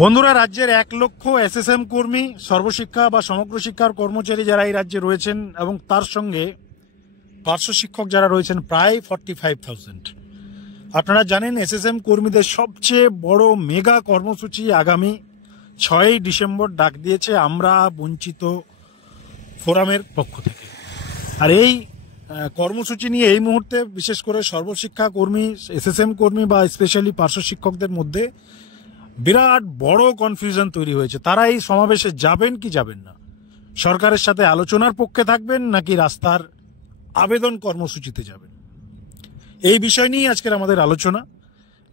বন্ধুরা, রাজ্যের 1 লক্ষ এসএসএম কর্মী, সর্বশিক্ষা বা সমগ্র শিক্ষার কর্মচারী যারা এই রাজ্যে রয়েছেন এবং তার সঙ্গে পার্শ্ব শিক্ষক যারা রয়েছেন প্রায় 45,000। আপনারা জানেন এসএসএম কর্মীদের সবচেয়ে বড় মেগা কর্মসূচি আগামী 6ই ডিসেম্বর ডাক দিয়েছে আমরা বঞ্চিত ফোরামের পক্ষ থেকে। আর এই কর্মসূচি নিয়ে এই মুহূর্তে বিশেষ করে সর্বশিক্ষা কর্মী, এসএসএম কর্মী বা স্পেশালি পার্শ্ব শিক্ষকদের মধ্যে বিরাট বড় কনফিউশন তৈরি হয়েছে। তারা এই সমাবেশে যাবেন কি যাবেন না, সরকারের সাথে আলোচনার পক্ষে থাকবেন নাকি রাস্তার আবেদন কর্মসূচিতে যাবেন, এই বিষয় নিয়ে আজকের আমাদের আলোচনা।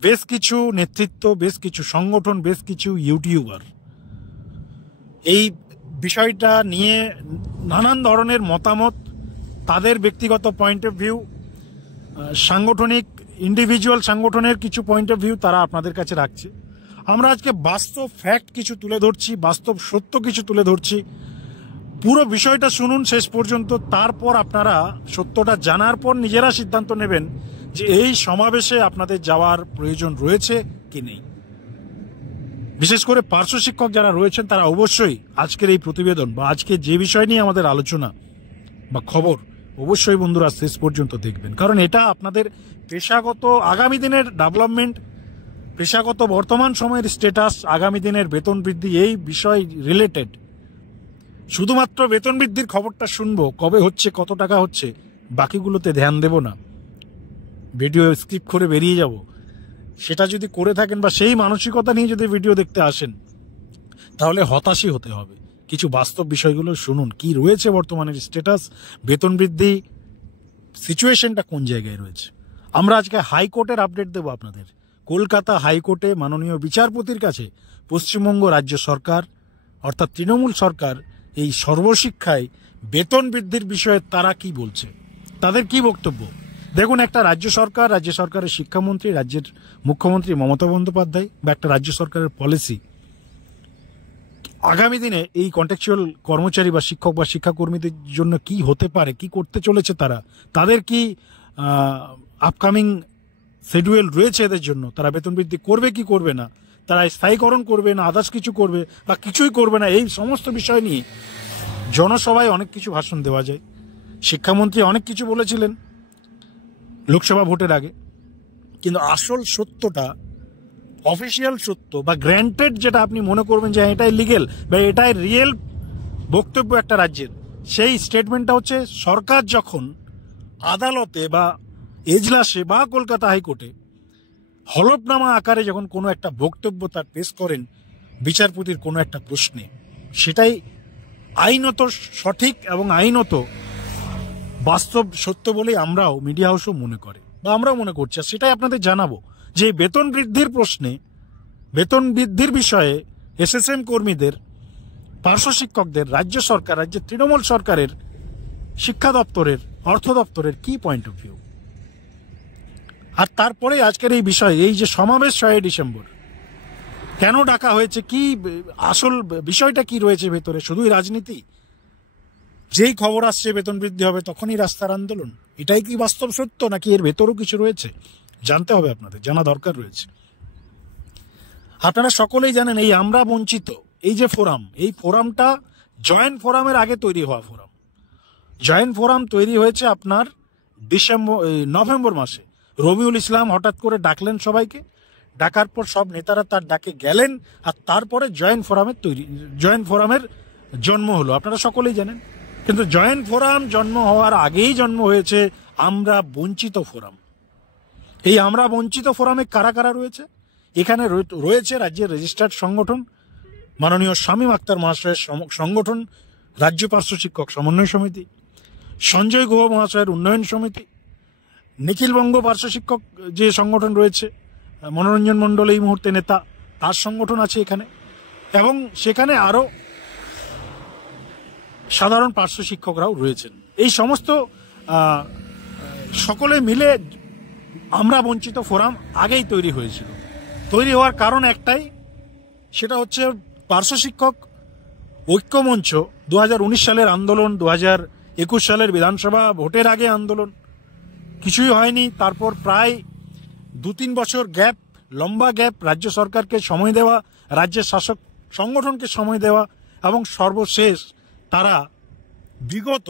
বেশ কিছু নেতৃত্ব, বেশ কিছু সংগঠন, বেশ কিছু ইউটিউবার এই বিষয়টা নিয়ে নানান ধরনের মতামত, তাদের ব্যক্তিগত পয়েন্ট অফ ভিউ, সাংগঠনিক ইন্ডিভিজুয়াল সংগঠনের কিছু পয়েন্ট অফ ভিউ তারা আপনাদের কাছে রাখছে। আমরা আজকে বাস্তব ফ্যাক্ট কিছু তুলে ধরছি, বাস্তব সত্য কিছু তুলে ধরছি। পুরো বিষয়টা শুনুন শেষ পর্যন্ত, তারপর আপনারা সত্যটা জানার পর নিজেরা সিদ্ধান্ত নেবেন যে এই সমাবেশে আপনাদের যাওয়ার প্রয়োজন রয়েছে কি নেই। বিশেষ করে পার্শ্ব শিক্ষক যারা রয়েছেন তারা অবশ্যই আজকের এই প্রতিবেদন বা আজকে যে বিষয় নিয়ে আমাদের আলোচনা বা খবর অবশ্যই বন্ধুরা শেষ পর্যন্ত দেখবেন, কারণ এটা আপনাদের পেশাগত আগামী দিনের ডেভেলপমেন্ট, পেশাগত বর্তমান সময়ের স্ট্যাটাস, আগামী দিনের বেতন বৃদ্ধি, এই বিষয় রিলেটেড। শুধুমাত্র বেতন বৃদ্ধির খবরটা শুনবো, কবে হচ্ছে, কত টাকা হচ্ছে, বাকিগুলোতে ধ্যান দেব না, ভিডিও স্কিপ করে বেরিয়ে যাব। সেটা যদি করে থাকেন বা সেই মানসিকতা নিয়ে যদি ভিডিও দেখতে আসেন তাহলে হতাশই হতে হবে। কিছু বাস্তব বিষয়গুলো শুনুন, কি রয়েছে বর্তমানের স্ট্যাটাস, বেতন বৃদ্ধি সিচুয়েশনটা কোন জায়গায় রয়েছে। আমরা আজকে হাইকোর্টের আপডেট দেব আপনাদের। কলকাতা হাইকোর্টে মাননীয় বিচারপতির কাছে পশ্চিমবঙ্গ রাজ্য সরকার অর্থাৎ তৃণমূল সরকার এই সর্বশিক্ষায় বেতন বৃদ্ধির বিষয়ে তারা কি বলছে, তাদের কি বক্তব্য। দেখুন, একটা রাজ্য সরকার, রাজ্য সরকারের শিক্ষামন্ত্রী, রাজ্যের মুখ্যমন্ত্রী মমতা বন্দ্যোপাধ্যায় বা একটা রাজ্য সরকারের পলিসি আগামী দিনে এই কন্ট্রাকচুয়াল কর্মচারী বা শিক্ষক বা শিক্ষাকর্মীদের জন্য কি হতে পারে, কি করতে চলেছে তারা, তাদের কি আপকামিং শিডিউল রয়েছে এদের জন্য, তারা বেতন বৃদ্ধি করবে কি করবে না, তারা স্থায়ীকরণ করবে না আদার্স কিছু করবে বা কিছুই করবে না, এই সমস্ত বিষয় নিয়ে জনসভায় অনেক কিছু ভাষণ দেওয়া যায়। শিক্ষামন্ত্রী অনেক কিছু বলেছিলেন লোকসভা ভোটের আগে, কিন্তু আসল সত্যটা, অফিসিয়াল সত্য বা গ্র্যান্টেড যেটা আপনি মনে করবেন যে এটাই লিগেল বা এটাই রিয়েল বক্তব্য একটা রাজ্যের, সেই স্টেটমেন্টটা হচ্ছে সরকার যখন আদালতে বা এজলাসে বা কলকাতা হাইকোর্টে হলফনামা আকারে যখন কোনো একটা বক্তব্য তার পেশ করেন বিচারপতির কোনো একটা প্রশ্নে, সেটাই আইনত সঠিক এবং আইনত বাস্তব সত্য বলেই আমরাও মিডিয়া হাউসও মনে করে বা আমরাও মনে করছি। আর সেটাই আপনাদের জানাবো যে বেতন বৃদ্ধির প্রশ্নে, বেতন বৃদ্ধির বিষয়ে এসএসএম কর্মীদের, পার্শ্ব শিক্ষকদের রাজ্য সরকার, রাজ্যের তৃণমূল সরকারের শিক্ষা দপ্তরের, অর্থ দপ্তরের কি পয়েন্ট অফ ভিউ। আর তারপরে আজকের এই বিষয়, এই যে সমাবেশ 6ই ডিসেম্বর কেন ডাকা হয়েছে, কি আসল বিষয়টা কি রয়েছে ভেতরে, শুধুই রাজনীতি, যেই খবর আসছে বেতন বৃদ্ধি হবে তখনই রাস্তার আন্দোলন, এটাই কি বাস্তব সত্য নাকি এর ভেতরও কিছু রয়েছে, জানতে হবে, আপনাদের জানা দরকার রয়েছে। আপনারা সকলেই জানেন এই আমরা বঞ্চিত এই যে ফোরাম, এই ফোরামটা জয়েন্ট ফোরামের আগে তৈরি হওয়া ফোরাম। জয়েন্ট ফোরাম তৈরি হয়েছে আপনার নভেম্বর মাসে। রবিউল ইসলাম হঠাৎ করে ডাকলেন সবাইকে, ডাকার পর সব নেতারা তার ডাকে গেলেন, আর তারপরে জয়েন্ট ফোরামের জন্ম হলো, আপনারা সকলেই জানেন। কিন্তু জয়েন্ট ফোরাম জন্ম হওয়ার আগেই জন্ম হয়েছে আমরা বঞ্চিত ফোরাম। এই আমরা বঞ্চিত ফোরামে কারা কারা রয়েছে, এখানে রয়েছে রাজ্যের রেজিস্টার্ড সংগঠন মাননীয় শামীম আক্তার মহাশয়ের সংগঠন রাজ্য পার্শ্ব শিক্ষক সমন্বয় সমিতি, সঞ্জয় গুহ মহাশয়ের উন্নয়ন সমিতি, নিখিলবঙ্গ পার্শ্ব শিক্ষক যে সংগঠন রয়েছে, মনোরঞ্জন মণ্ডল এই মুহূর্তে নেতা, তার সংগঠন আছে এখানে, এবং সেখানে আরও সাধারণ পার্শ্ব শিক্ষকরাও রয়েছেন। এই সমস্ত সকলে মিলে আমরা বঞ্চিত ফোরাম আগেই তৈরি হয়েছিল। তৈরি হওয়ার কারণ একটাই, সেটা হচ্ছে পার্শ্ব শিক্ষক ঐক্যমঞ্চ 2019 সালের আন্দোলন, 2021 সালের বিধানসভা ভোটের আগে আন্দোলন, কিছুই হয়নি। তারপর প্রায় 2-3 বছর গ্যাপ, লম্বা গ্যাপ, রাজ্য সরকারকে সময় দেওয়া, রাজ্যের শাসক সংগঠনকে সময় দেওয়া, এবং সর্বশেষ তারা বিগত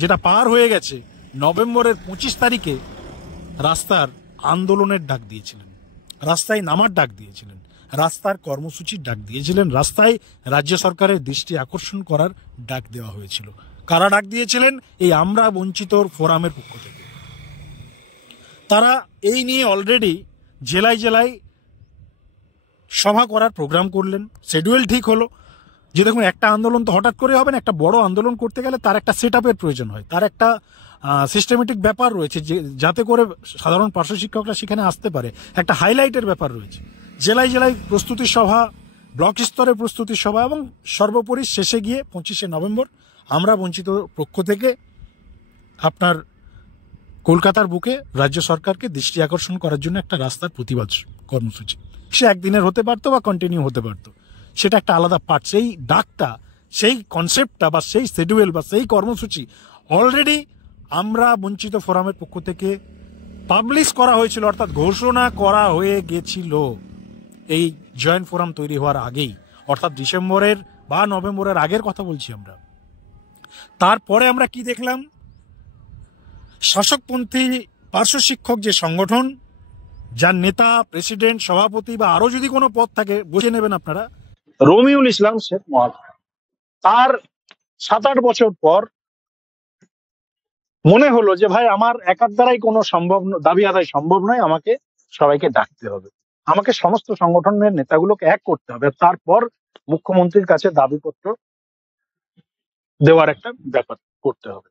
যেটা পার হয়ে গেছে নভেম্বরের 25 তারিখে রাস্তার আন্দোলনের ডাক দিয়েছিলেন, রাস্তায় নামার ডাক দিয়েছিলেন, রাস্তার কর্মসূচির ডাক দিয়েছিলেন, রাস্তায় রাজ্য সরকারের দৃষ্টি আকর্ষণ করার ডাক দেওয়া হয়েছিল। কারা ডাক দিয়েছিলেন? এই আমরা বঞ্চিত ফোরামের পক্ষ থেকে। তারা এই নিয়ে অলরেডি জেলায় জেলায় সভা করার প্রোগ্রাম করলেন, শিডিউল ঠিক হলো যে দেখুন একটা আন্দোলন তো হঠাৎ করে হবে না, একটা বড় আন্দোলন করতে গেলে তার একটা সেট আপের প্রয়োজন হয়, তার একটা সিস্টেমেটিক ব্যাপার রয়েছে যে যাতে করে সাধারণ পার্শ্ব শিক্ষকরা সেখানে আসতে পারে, একটা হাইলাইটের ব্যাপার রয়েছে। জেলায় জেলায় প্রস্তুতি সভা, ব্লক স্তরে প্রস্তুতি সভা, এবং সর্বোপরি শেষে গিয়ে 25শে নভেম্বর আমরা বঞ্চিত পক্ষ থেকে আপনার কলকাতার বুকে রাজ্য সরকারকে দৃষ্টি আকর্ষণ করার জন্য একটা রাস্তার প্রতিবাদ কর্মসূচি। সে একদিনের হতে পারতো বা কন্টিনিউ হতে পারতো, সেটা একটা আলাদা পার্ট। সেই ডাকটা, সেই কনসেপ্টটা বা সেই শিডিউল বা সেই কর্মসূচি অলরেডি আমরা বঞ্চিত ফোরামের পক্ষ থেকে পাবলিশ করা হয়েছিল, অর্থাৎ ঘোষণা করা হয়ে গেছিল এই জয়েন্ট ফোরাম তৈরি হওয়ার আগেই, অর্থাৎ ডিসেম্বরের বা নভেম্বরের আগের কথা বলছি আমরা। তারপরে আমরা কি দেখলাম? শাসকপন্থী পার্শ্ব শিক্ষক যে সংগঠন, যার নেতা, প্রেসিডেন্ট, সভাপতি বা আরো যদি কোনো পদ থাকে বসে নেবেন আপনারা, রমিউল ইসলাম শেখ মহাশয়, তার 7-8 বছর পর মনে হলো যে ভাই আমার একার দ্বারাই কোনো দাবি আদায় সম্ভব নয়, আমাকে সবাইকে ডাকতে হবে, আমাকে সমস্ত সংগঠনের নেতাগুলোকে এক করতে হবে, তারপর মুখ্যমন্ত্রীর কাছে দাবিপত্র দেওয়ার একটা ব্যাপার করতে হবে।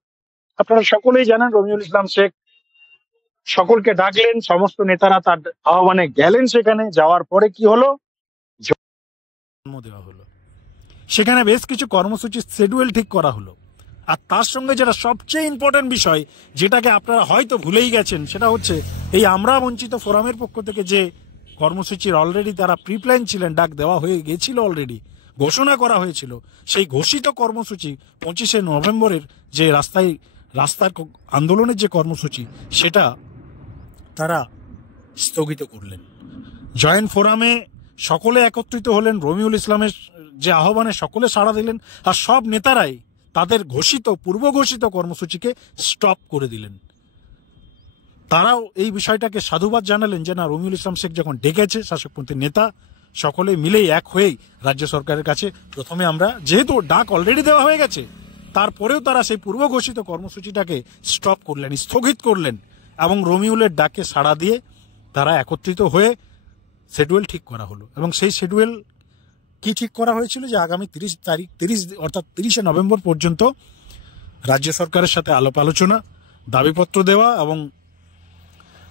আপনারা সকলেই জানেন রমিউল ইসলাম শেখ সকলকে ডাকলেন, সমস্ত নেতারা তার আহ্বানে গেলেন। সেখানে যাওয়ার পরে কি হলো? জন্ম দেওয়া হলো, সেখানে বেশ কিছু কর্মসূচির শিডিউল ঠিক করা হলো। আর তার সঙ্গে যেটা সবচেয়ে ইম্পর্টেন্ট বিষয়, যেটাকে আপনারা হয়তো ভুলেই গেছেন, সেটা হচ্ছে এই আমরা বঞ্চিত ফোরামের পক্ষ থেকে যে কর্মসূচির অলরেডি তারা প্রিপ্ল্যান ছিলেন, ডাক দেওয়া হয়ে গেছিল, অলরেডি ঘোষণা করা হয়েছিল, সেই ঘোষিত কর্মসূচি 25শে নভেম্বরের যে রাস্তার আন্দোলনের যে কর্মসূচি, সেটা তারা স্থগিত করলেন। জয়েন্ট ফোরামে সকলে একত্রিত হলেন, রমিউল ইসলামের যে আহ্বানে সকলে সাড়া দিলেন, আর সব নেতারাই তাদের পূর্ব ঘোষিত কর্মসূচিকে স্টপ করে দিলেন। তারাও এই বিষয়টাকে সাধুবাদ জানালেন যে না, রমিউল ইসলাম শেখ যখন ডেকেছে শাসকপন্থী নেতা, সকলে মিলেই এক হয়েই রাজ্য সরকারের কাছে প্রথমে আমরা, যেহেতু ডাক অলরেডি দেওয়া হয়ে গেছে, তারপরেও তারা সেই পূর্ব ঘোষিত কর্মসূচিটাকে স্টপ করলেন, স্থগিত করলেন, এবং রমিউলের ডাকে সাড়া দিয়ে তারা একত্রিত হয়ে শিডিউল ঠিক করা হলো। এবং সেই শিডিউল কি ঠিক করা হয়েছিল? যে আগামী 30শে নভেম্বর পর্যন্ত রাজ্য সরকারের সাথে আলাপ আলোচনা, দাবিপত্র দেওয়া এবং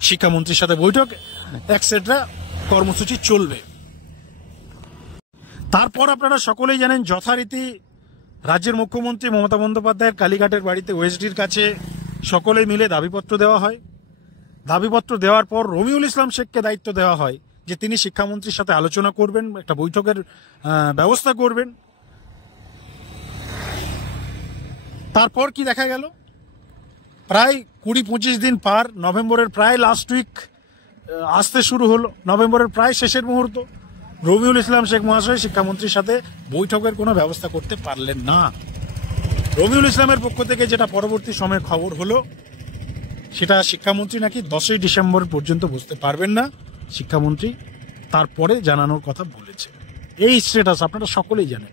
শিক্ষামন্ত্রীর সাথে বৈঠক এটসেট্রা কর্মসূচি চলবে। তারপর আপনারা সকলেই জানেন যথারীতি রাজ্যের মুখ্যমন্ত্রী মমতা বন্দ্যোপাধ্যায়ের কালীঘাটের বাড়িতে ওএসডির কাছে সকলেই মিলে দাবিপত্র দেওয়া হয়। দাবিপত্র দেওয়ার পর রমিউল ইসলাম শেখকে দায়িত্ব দেওয়া হয় যে তিনি শিক্ষামন্ত্রীর সাথে আলোচনা করবেন, একটা বৈঠকের ব্যবস্থা করবেন। তারপর কি দেখা গেল? প্রায় 20-25 দিন পার, নভেম্বরের প্রায় লাস্ট উইক আসতে শুরু হলো, নভেম্বরের প্রায় শেষের মুহূর্ত, রমিউল ইসলাম শেখ মহাশয় শিক্ষামন্ত্রীর সাথে বৈঠকের কোনো ব্যবস্থা করতে পারলেন না। রমিউল ইসলামের পক্ষ থেকে যেটা পরবর্তী সময়ে খবর হলো, সেটা শিক্ষামন্ত্রী নাকি 10ই ডিসেম্বর পর্যন্ত বসতে পারবেন না, শিক্ষামন্ত্রী তারপরে জানানোর কথা বলেছে। এই স্ট্যাটাস আপনারা সকলেই জানেন।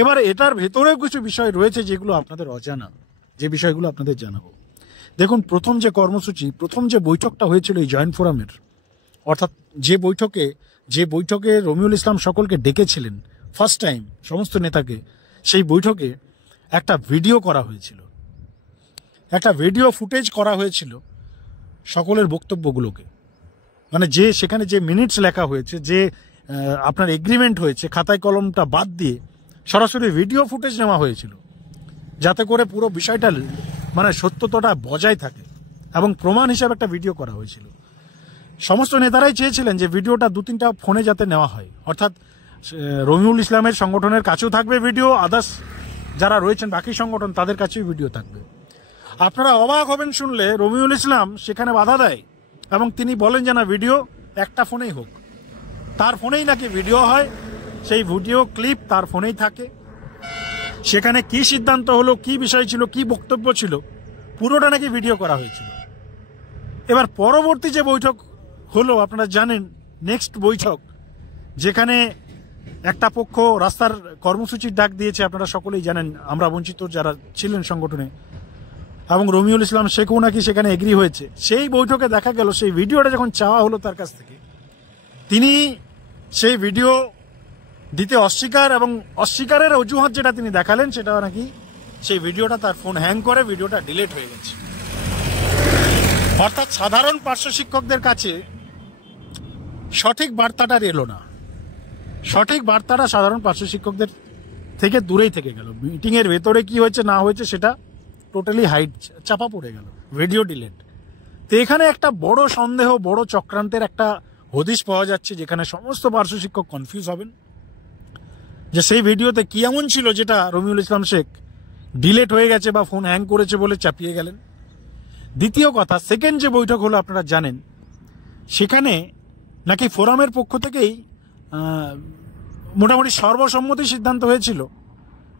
এবার এটার ভেতরেও কিছু বিষয় রয়েছে যেগুলো আপনাদের অজানা, যে বিষয়গুলো আপনাদের জানাবো। দেখুন, প্রথম যে কর্মসূচি, প্রথম যে বৈঠকটা হয়েছিল এই জয়েন্ট ফোরামের, অর্থাৎ যে বৈঠকে রমিউল ইসলাম সকলকে ডেকেছিলেন ফার্স্ট টাইম, সমস্ত নেতাকে, সেই বৈঠকে একটা ভিডিও করা হয়েছিল, একটা ভিডিও ফুটেজ করা হয়েছিল সকলের বক্তব্যগুলোকে, মানে যে সেখানে যে মিনিটস লেখা হয়েছে, যে আপনার এগ্রিমেন্ট হয়েছে, খাতায় কলমটা বাদ দিয়ে সরাসরি ভিডিও ফুটেজ নেওয়া হয়েছিল, যাতে করে পুরো বিষয়টা মানে সত্যতাটা বজায় থাকে, এবং প্রমাণ হিসাবে একটা ভিডিও করা হয়েছিল। সমস্ত নেতারাই চেয়েছিলেন যে ভিডিওটা 2-3টা ফোনে যাতে নেওয়া হয়, অর্থাৎ রমিউল ইসলামের সংগঠনের কাছেও থাকবে ভিডিও, আদার্স যারা রয়েছেন বাকি সংগঠন তাদের কাছেও ভিডিও থাকবে। আপনারা অবাক হবেন শুনলে, রমিউল ইসলাম সেখানে বাধা দেয় এবং তিনি বলেন যে না, ভিডিও একটা ফোনেই হোক, তার ফোনেই নাকি ভিডিও হয়, সেই ভিডিও ক্লিপ তার ফোনেই থাকে। সেখানে কি সিদ্ধান্ত হলো, কি বিষয় ছিল, কি বক্তব্য ছিল, পুরোটা নাকি ভিডিও করা হয়েছিল। এবার পরবর্তী যে বৈঠক হলো, আপনারা জানেন, নেক্সট বৈঠক যেখানে একটা পক্ষ রাস্তার কর্মসূচির ডাক দিয়েছে, আপনারা সকলেই জানেন, আমরা বঞ্চিত যারা ছিলেন সংগঠনে, এবং রমিউল ইসলাম শেখও নাকি সেখানে এগ্রি হয়েছে। সেই বৈঠকে দেখা গেল সেই ভিডিওটা যখন চাওয়া হলো তার কাছ থেকে, তিনি সেই ভিডিও দিতে অস্বীকার, এবং অস্বীকারের অজুহাত যেটা তিনি দেখালেন সেটা নাকি সেই ভিডিওটা তার ফোন হ্যাং করে ভিডিওটা ডিলিট হয়ে গেছে। অর্থাৎ সাধারণ পার্শ্ব শিক্ষকদের কাছে সঠিক বার্তাটা এলো না, সঠিক বার্তাটা সাধারণ পার্শ্ব শিক্ষকদের থেকে দূরেই থেকে গেল। মিটিংয়ের ভেতরে কি হয়েছে না হয়েছে সেটা টোটালি হাইড, চাপা পড়ে গেল, ভিডিও ডিলিট। তো এখানে একটা বড় সন্দেহ, বড় চক্রান্তের একটা হদিশ পাওয়া যাচ্ছে, যেখানে সমস্ত পার্শ্ব শিক্ষক কনফিউজ হবেন যে সেই ভিডিওতে কি এমন ছিল যেটা রমিউল ইসলাম শেখ ডিলিট হয়ে গেছে বা ফোন হ্যাং করেছে বলে চাপিয়ে গেলেন। দ্বিতীয় কথা, সেকেন্ড যে বৈঠক হলো আপনারা জানেন, সেখানে নাকি ফোরামের পক্ষ থেকেই মোটামুটি সর্বসম্মতি সিদ্ধান্ত হয়েছিল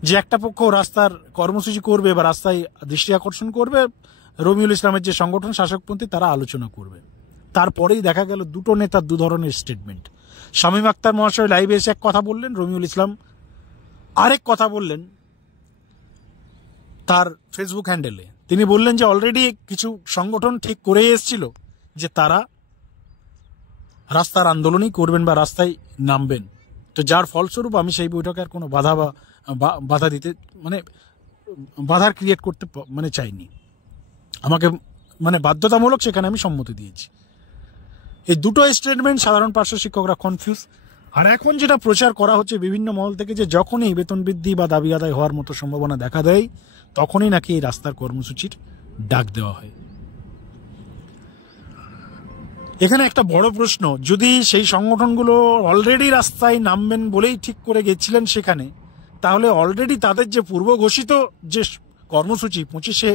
যে একটা পক্ষ রাস্তার কর্মসূচি করবে বা রাস্তায় দৃষ্টি আকর্ষণ করবে, রমিউল ইসলামের যে সংগঠন শাসকপন্থী তারা আলোচনা করবে। তারপরেই দেখা গেল দুটো নেতার দু ধরনের স্টেটমেন্ট। শামীম আখতার মহাশয় লাইভে এসে এক কথা বললেন, রমিউল ইসলাম আরেক কথা বললেন তার ফেসবুক হ্যান্ডেলে। তিনি বললেন যে অলরেডি কিছু সংগঠন ঠিক করে এসেছিল যে তারা রাস্তার আন্দোলনই করবেন বা রাস্তায় নামবেন। তো যার ফলস্বরূপ আমি সেই বৈঠকে আর কোনো বাধা দিতে বাধার ক্রিয়েট করতে চাইনি, আমাকে বাধ্যতামূলক সেখানে আমি সম্মতি দিয়েছি। এই দুটো স্টেটমেন্ট সাধারণ পার্শ্ব শিক্ষকরা কনফিউজ। আর এখন যেটা প্রচার করা হচ্ছে বিভিন্ন মহল থেকে, যে যখনই বেতন বৃদ্ধি বা দাবি আদায় হওয়ার মতো সম্ভাবনা দেখা দেয় তখনই নাকি এই রাস্তার কর্মসূচির ডাক দেওয়া হয়। এখানে একটা বড় প্রশ্ন, যদি সেই সংগঠনগুলো অলরেডি রাস্তায় নামবেন বলেই ঠিক করে গেছিলেন সেখানে, তাহলে অলরেডি তাদের যে পূর্ব ঘোষিত যে কর্মসূচি 25শে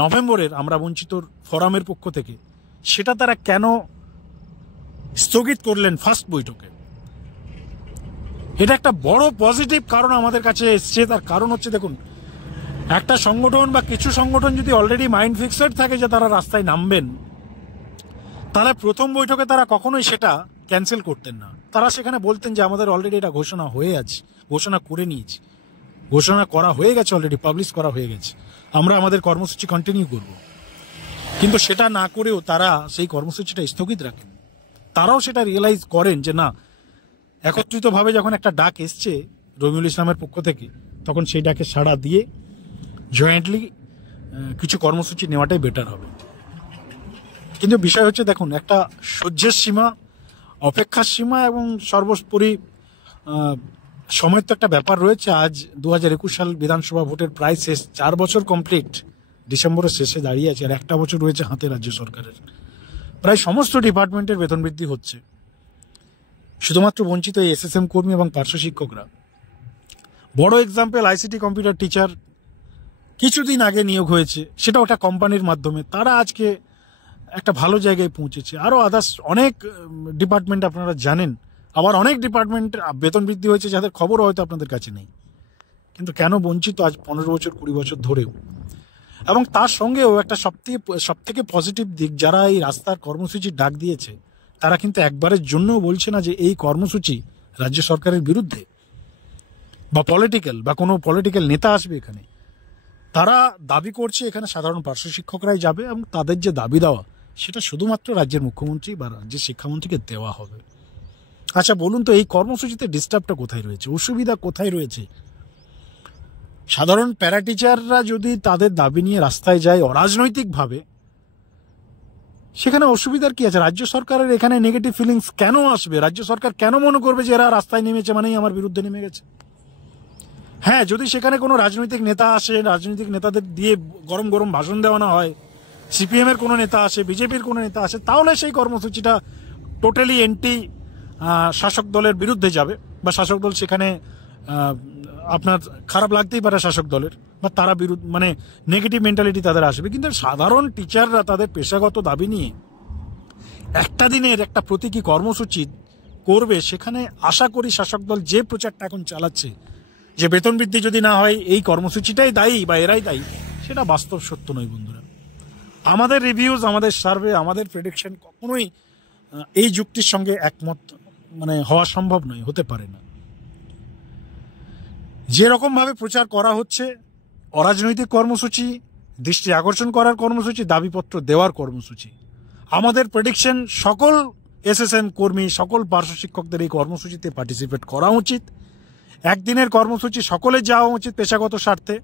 নভেম্বরের আমরা বঞ্চিত ফোরামের পক্ষ থেকে, সেটা তারা কেন স্থগিত করলেন ফার্স্ট বৈঠকে? এটা একটা বড় পজিটিভ কারণ আমাদের কাছে এসছে। তার কারণ হচ্ছে, দেখুন, একটা সংগঠন বা কিছু সংগঠন যদি অলরেডি মাইন্ড ফিক্সড থাকে যে তারা রাস্তায় নামবেন, তাহলে প্রথম বৈঠকে তারা কখনোই সেটা ক্যান্সেল করতেন না। তারা সেখানে বলতেন যে আমাদের অলরেডি এটা ঘোষণা হয়ে আছে, ঘোষণা করে নিয়েছি, ঘোষণা করা হয়ে গেছে, অলরেডি পাবলিশ করা হয়ে গেছে, আমরা আমাদের কর্মসূচি কন্টিনিউ করব। কিন্তু সেটা না করেও তারা সেই কর্মসূচিটা স্থগিত রাখেন। তারাও সেটা রিয়েলাইজ করেন যে না, একত্রিতভাবে যখন একটা ডাক এসছে রমিউল ইসলামের পক্ষ থেকে, তখন সেই ডাকে সাড়া দিয়ে জয়েন্টলি কিছু কর্মসূচি নেওয়াটাই বেটার হবে। কিন্তু বিষয় হচ্ছে, দেখুন, একটা সহ্যের সীমা, অপেক্ষার সীমা এবং সর্বোপরি সময়ের তো একটা ব্যাপার রয়েছে। আজ 2021 সাল বিধানসভা ভোটের প্রায় শেষ, 4 বছর কমপ্লিট, ডিসেম্বরের শেষে দাঁড়িয়ে আছে, আর একটা বছর রয়েছে হাতে রাজ্য সরকারের। প্রায় সমস্ত ডিপার্টমেন্টের বেতন বৃদ্ধি হচ্ছে, শুধুমাত্র বঞ্চিত এই এসএসএম কর্মী এবং পার্শ্ব শিক্ষকরা। বড় এক্সাম্পল, আইসিটি কম্পিউটার টিচার কিছুদিন আগে নিয়োগ হয়েছে, সেটা ওটা কোম্পানির মাধ্যমে, তারা আজকে একটা ভালো জায়গায় পৌঁছেছে। আরও আদার্স অনেক ডিপার্টমেন্ট আপনারা জানেন, আবার অনেক ডিপার্টমেন্ট বেতন বৃদ্ধি হয়েছে যাদের খবরও হয়তো আপনাদের কাছে নেই। কিন্তু কেন বঞ্চিত আজ 15 বছর 20 বছর ধরেও? এবং তার সঙ্গেও একটা সবথেকে পজিটিভ দিক, যারা এই রাস্তার কর্মসূচির ডাক দিয়েছে তারা কিন্তু একবারের জন্যও বলছে না যে এই কর্মসূচি রাজ্য সরকারের বিরুদ্ধে বা পলিটিক্যাল বা কোনো পলিটিক্যাল নেতা আসবে এখানে। তারা দাবি করছে এখানে সাধারণ পার্শ্ব শিক্ষকরাই যাবে, এবং তাদের যে দাবি দেওয়া সেটা শুধুমাত্র রাজ্যের মুখ্যমন্ত্রী বা রাজ্যের শিক্ষামন্ত্রীকে দেওয়া হবে। আচ্ছা বলুন তো, এই কর্মসূচিতে ডিস্টার্বটা কোথায় রয়েছে, অসুবিধা কোথায় রয়েছে? সাধারণ প্যারা টিচাররা যদি তাদের দাবি নিয়ে রাস্তায় যায় অরাজনৈতিকভাবে, সেখানে অসুবিধার কি আছে? রাজ্য সরকারের এখানে নেগেটিভ ফিলিংস কেন আসবে? রাজ্য সরকার কেন মনে করবে যে এরা রাস্তায় নেমেছে মানেই আমার বিরুদ্ধে নেমে গেছে? হ্যাঁ, যদি সেখানে কোনো রাজনৈতিক নেতা আসে, রাজনৈতিক নেতাদের দিয়ে গরম গরম ভাষণ দেওয়ানো হয়, সিপিএম এর কোনো নেতা আসে, বিজেপির কোনো নেতা আসে, তাহলে সেই কর্মসূচিটা টোটালি এন্টি শাসক দলের বিরুদ্ধে যাবে, বা শাসক দল সেখানে আপনার খারাপ লাগতেই পারে শাসক দলের, বা তারা নেগেটিভ মেন্টালিটি তাদের আসবে। কিন্তু সাধারণ টিচাররা তাদের পেশাগত দাবি নিয়ে একটা দিনের একটা প্রতীকী কর্মসূচি করবে, সেখানে আশা করি শাসক দল যে প্রচারটা এখন চালাচ্ছে যে বেতন বৃদ্ধি যদি না হয় এই কর্মসূচিটাই দায়ী বা এরাই দায়ী, সেটা বাস্তব সত্য নয় বন্ধুরা। আমাদের রিভিউজ, আমাদের সার্ভে, আমাদের প্রেডিকশন কখনোই এই যুক্তির সঙ্গে একমত হওয়া সম্ভব নয়, হতে পারে না। যে রকমভাবে প্রচার করা হচ্ছে, অরাজনৈতিক কর্মসূচি, দৃষ্টি আকর্ষণ করার কর্মসূচি, দাবিপত্র দেওয়ার কর্মসূচি, আমাদের প্রেডিকশন সকল এসএসএম কর্মী, সকল পার্শ্ব শিক্ষকদের এই কর্মসূচিতে পার্টিসিপেট করা উচিত। একদিনের কর্মসূচি সকলে যাওয়া উচিত পেশাগত স্বার্থে।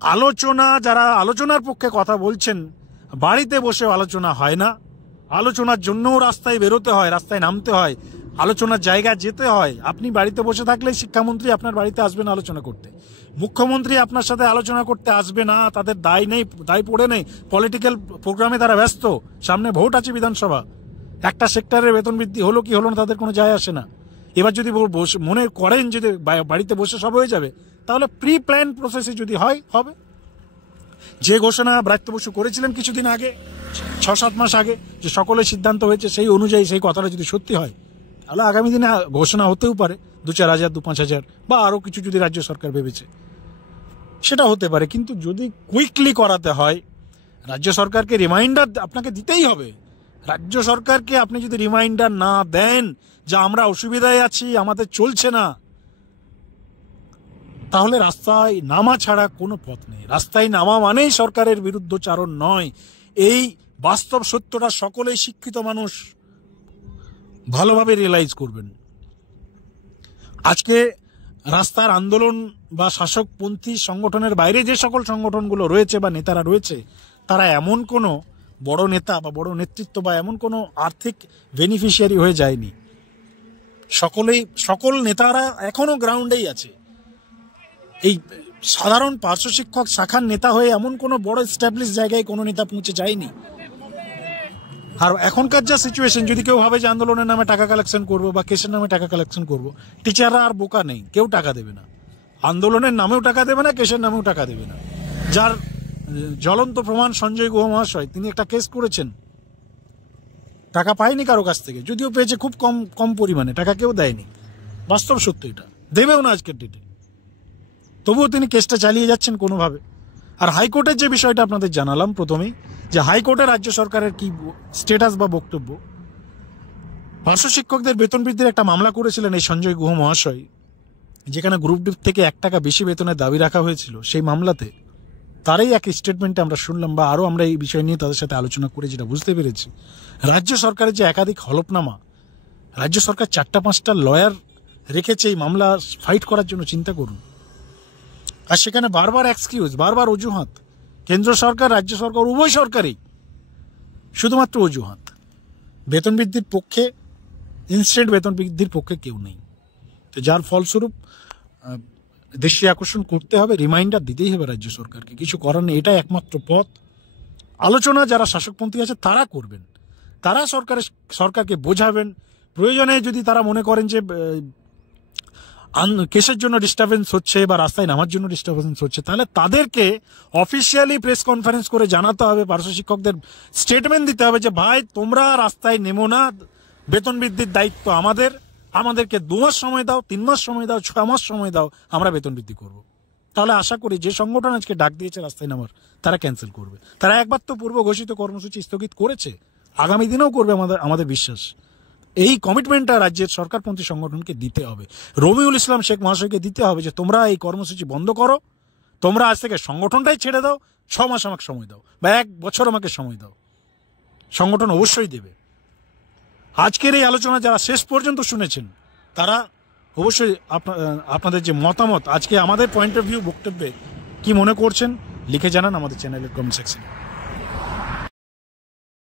আলোচনা, যারা আলোচনার পক্ষে কথা বলছেন, বাড়িতে বসেও আলোচনা হয় না, আলোচনার জন্যও রাস্তায় বেরোতে হয়, রাস্তায় নামতে হয়, আলোচনার জায়গায় যেতে হয়। আপনি বাড়িতে বসে থাকলে শিক্ষামন্ত্রী আপনার বাড়িতে আসবেন আলোচনা করতে, মুখ্যমন্ত্রী আপনার সাথে আলোচনা করতে আসবে না, তাদের দায় পড়ে নেই, পলিটিক্যাল প্রোগ্রামে তারা ব্যস্ত, সামনে ভোট আছে বিধানসভা। একটা সেক্টরের বেতন বৃদ্ধি হলো কি হলো না তাদের কোনো যায় আসে না। এবার যদি মনে করেন যদি বাড়িতে বসে সব হয়ে যাবে, তাহলে প্রি প্ল্যান প্রসেসে যদি হয় হবে। যে ঘোষণা ব্রাত্য বসু করেছিলেন কিছুদিন আগে, 6-7 মাস আগে, যে সকলের সিদ্ধান্ত হয়েছে সেই অনুযায়ী সেই কথাটা যদি সত্যি হয়, তাহলে আগামী দিনে ঘোষণা হতেও পারে 2-4 হাজার, 2-5 হাজার বা আরও কিছু যদি রাজ্য সরকার ভেবেছে সেটা হতে পারে। কিন্তু যদি কুইকলি করাতে হয়, রাজ্য সরকারকে রিমাইন্ডার আপনাকে দিতেই হবে। রাজ্য সরকারকে আপনি যদি রিমাইন্ডার না দেন যে আমরা অসুবিধায় আছি, আমাদের চলছে না, তাহলে রাস্তায় নামা ছাড়া কোনো পথ নেই। রাস্তায় নামা মানেই সরকারের বিরুদ্ধচারণ নয়। এই বাস্তব সত্যটা সকলেই শিক্ষিত মানুষ ভালোভাবে রিয়েলাইজ করবেন। আজকে রাস্তার আন্দোলন বা শাসকপন্থী সংগঠনের বাইরে যে সকল সংগঠনগুলো রয়েছে বা নেতারা রয়েছে, তারা এমন কোনো বড় নেতা বা বড় নেতৃত্ব বা এমন কোনো আর্থিক বেনিফিশিয়ারি হয়ে যায়নি। সকল নেতারা এখনো গ্রাউন্ডেই আছে। এই সাধারণ পার্শ্ব শিক্ষক শাখার নেতা হয়ে এমন কোনো বড় এস্টাবলিশ জায়গায় কোনো নেতা পৌঁছে যায়নি। আর এখনকার যা সিচুয়েশন, যদি কেউ ভাবে যে আন্দোলনের নামে টাকা কালেকশন করবো বা কেসের নামে টাকা কালেকশন করবো, টিচাররা আর বোকা নেই, কেউ টাকা দেবে না, আন্দোলনের নামেও টাকা দেবে না, কেসের নামেও টাকা দেবে না। যার জ্বলন্ত প্রমাণ সঞ্জয় গুহ মহাশয়, তিনি একটা কেস করেছেন, টাকা পায়নি কারো কাছ থেকে, যদিও পেয়েছে খুব কম পরিমাণে, টাকা কেউ দেয়নি, বাস্তব সত্য এটা, দেবেও না আজকের ডেটে, তবুও তিনি কেসটা চালিয়ে যাচ্ছেন কোনোভাবে। আর হাইকোর্টের যে বিষয়টা আপনাদের জানালাম প্রথমেই, যে হাইকোর্টে রাজ্য সরকারের কি স্ট্যাটাস বা বক্তব্য। পার্শ্ব শিক্ষকদের বেতন বৃদ্ধির একটা মামলা করেছিলেন এই সঞ্জয় গুহ মহাশয়, যেখানে গ্রুপ ডি থেকে 1 টাকা বেশি বেতনের দাবি রাখা হয়েছিল। সেই মামলাতে তারই এক স্টেটমেন্টে আমরা শুনলাম, বা আরও আমরা এই বিষয় নিয়ে তাদের সাথে আলোচনা করে যেটা বুঝতে পেরেছি, রাজ্য সরকারের যে একাধিক হলফনামা, রাজ্য সরকার 4-5টা লয়ার রেখেছে এই মামলা ফাইট করার জন্য, চিন্তা করুন। আর সেখানে বারবার এক্সকিউজ, বারবার অজুহাত, কেন্দ্র সরকার রাজ্য সরকার উভয় সরকারই শুধুমাত্র অজুহাত। বেতন বৃদ্ধির পক্ষে, ইনস্ট্যান্ট বেতন বৃদ্ধির পক্ষে কেউ নেই। তো যার ফলস্বরূপ দৃষ্টি আকর্ষণ করতে হবে, রিমাইন্ডার দিতেই হবে রাজ্য সরকারকে, কিছু করার নেই, এটাই একমাত্র পথ। আলোচনা যারা শাসকপন্থী আছে তারা করবেন, তারা সরকারকে বোঝাবেন। প্রয়োজনে যদি তারা মনে করেন যে কেসের জন্য ডিস্টারবেন্স হচ্ছে বা রাস্তায় নামার জন্য ডিস্টারবেন্স হচ্ছে, তাহলে তাদেরকে অফিসিয়ালি প্রেস কনফারেন্স করে জানাতে হবে, পার্শ্ব শিক্ষকদের স্টেটমেন্ট দিতে হবে যে ভাই তোমরা রাস্তায় নেমো না, বেতন বৃদ্ধির দায়িত্ব আমাদেরকে 2 মাস সময় দাও, 3 মাস সময় দাও, 6 মাস সময় দাও, আমরা বেতন বৃদ্ধি করব। তাহলে আশা করি যে সংগঠন আজকে ডাক দিয়েছে রাস্তায় নামার, তারা ক্যান্সেল করবে। তারা একবার তো পূর্ব ঘোষিত কর্মসূচি স্থগিত করেছে, আগামী দিনেও করবে, আমাদের বিশ্বাস। এই কমিটমেন্টটা রাজ্যের সরকারপন্থী সংগঠনকে দিতে হবে, রবিউল ইসলাম শেখ মহাশয়কে দিতে হবে যে তোমরা এই কর্মসূচি বন্ধ করো, তোমরা আজ থেকে সংগঠনটাই ছেড়ে দাও, 6 মাস আমাকে সময় দাও বা 1 বছর আমাকে সময় দাও, সংগঠন অবশ্যই দেবে। আজকের এই আলোচনা যারা শেষ পর্যন্ত শুনেছেন, তারা অবশ্যই আপনাদের যে মতামত আজকে আমাদের পয়েন্ট অফ ভিউ বক্তব্যে কি মনে করছেন লিখে জানান আমাদের চ্যানেলের কমেন্ট সেকশনে।